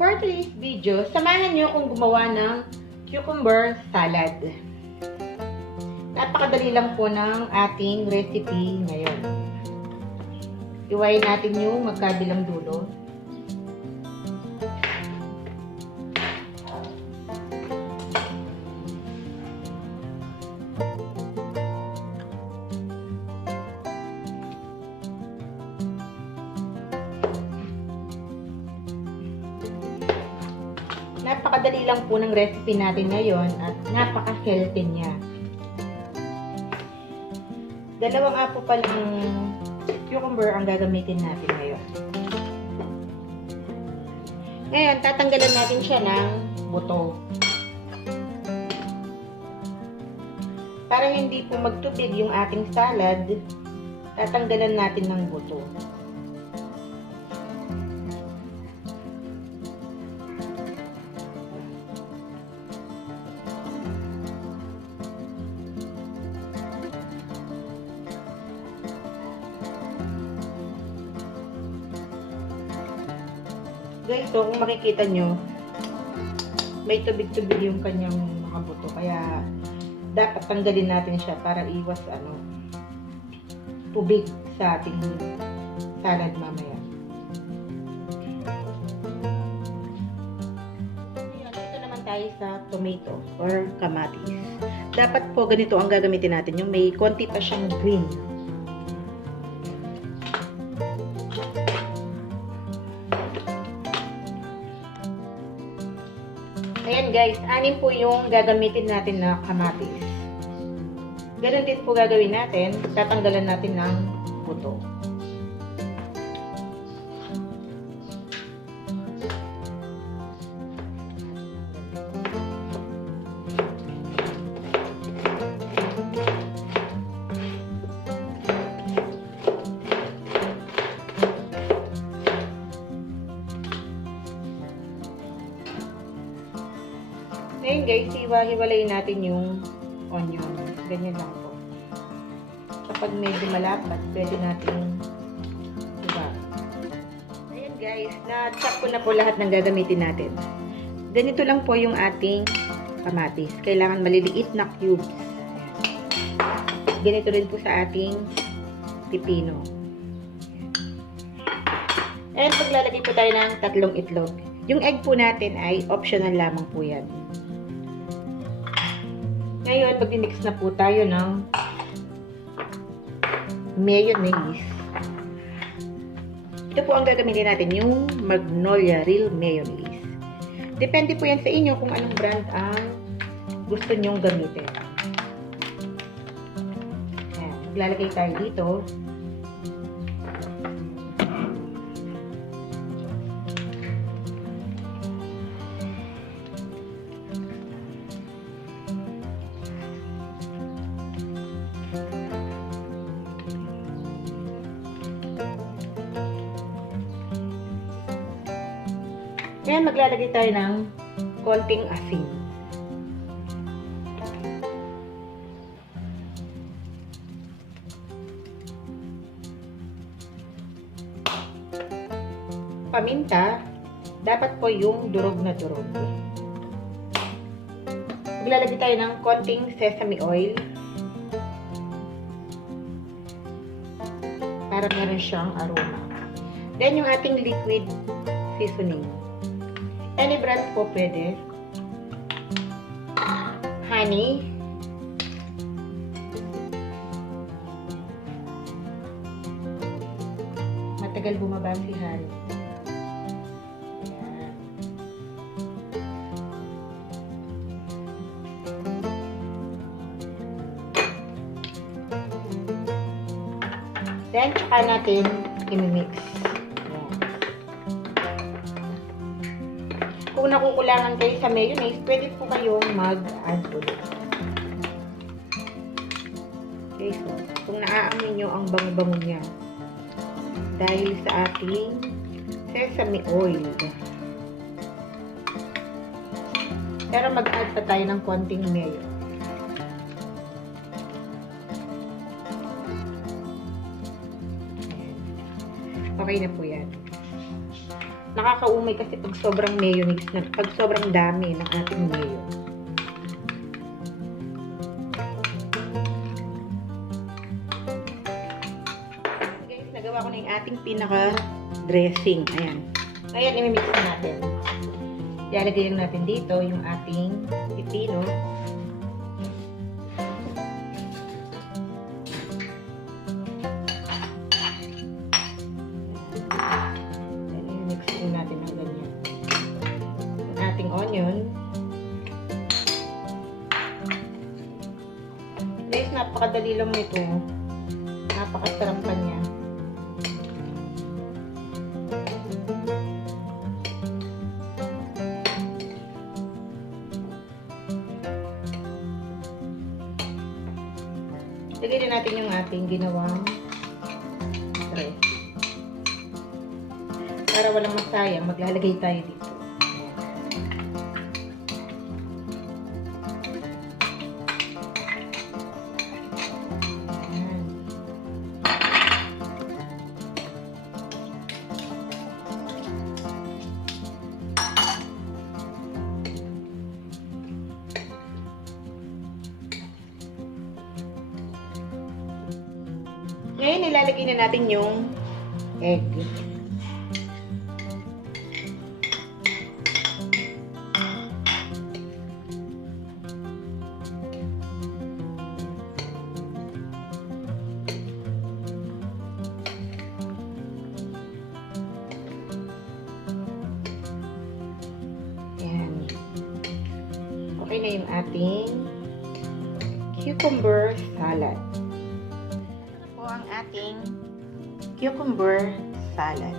For today's video, samahan niyo akong gumawa ng cucumber salad. Napakadali lang po ng ating recipe ngayon. Iwain natin yung magkabilang dulo. Napakadali lang po ng recipe natin ngayon at napaka-healthy niya. Dalawang apo pa lang cucumber ang gagamitin natin ngayon. Ngayon, tatanggalan natin siya ng buto. Para hindi po magtubig yung ating salad, tatanggalan natin ng buto. Guys, so kung makikita nyo, may tubig-tubig yung kanyang mga buto. Kaya, dapat tanggalin natin siya para iwas tubig sa ating salad mamaya. Dito naman tayo sa tomato or kamatis. Dapat po ganito ang gagamitin natin. Yung may konti pa siyang green. Ayan guys, 6 po yung gagamitin natin na kamatis. Ganun din po gagawin natin, tatanggalan natin ng buto. Ngayon guys, hiwa-hiwalayin natin yung onion. Ganyan lang po. Kapag medyo malapat, pwede natin hiwa. Ayan guys, na-chop ko na po lahat ng gagamitin natin. Ganito lang po yung ating kamatis. Kailangan maliliit na cubes. Ganito rin po sa ating pipino. And paglalagay po tayo ng 3 itlog. Yung egg po natin ay optional lamang po yan. Ngayon, mag-mix na po tayo ng mayonnaise. Ito po ang gagamitin natin, yung Magnolia Real Mayonnaise. Depende po yan sa inyo kung anong brand ang gusto nyong gamitin. Ayan, maglalagay tayo dito. Ngayon, maglalagay tayo ng konting asin. Paminta, dapat po yung durog na durog. Maglalagay tayo ng konting sesame oil para meron siyang aroma. Then, yung ating liquid seasoning. Any brand po pwede. Honey. Matagal bumaba si honey. Ayan. Then, tsaka natin i-mix. Kung nakukulangan kayo sa mayonnaise, pwede po kayong mag-add ulit. Okay, so, kung naaamin nyo ang bango-bango niya, dahil sa ating sesame oil. Pero mag-add pa tayo ng konting mayo. Okay na po yan. Nakakaumay kasi pag sobrang mayonnaise, pag sobrang dami ng ating mayo. Guys, nagawa ko na yung ating pinaka-dressing. Ayan. Ngayon, imimix na natin. Ilalagay lang natin dito yung ating pipino. Imimixin natin ng ganyan. Yung ating onion. Guys, napakadali lang nito. Napakasarap pa niya. Lagay din natin yung ating ginawang dressing. Para walang masayang, maglalagay tayo dito. Ayan. Ngayon, ilalagay na natin yung egg. Ayan. Okay na yung ating cucumber salad. Ito na po ang ating cucumber salad.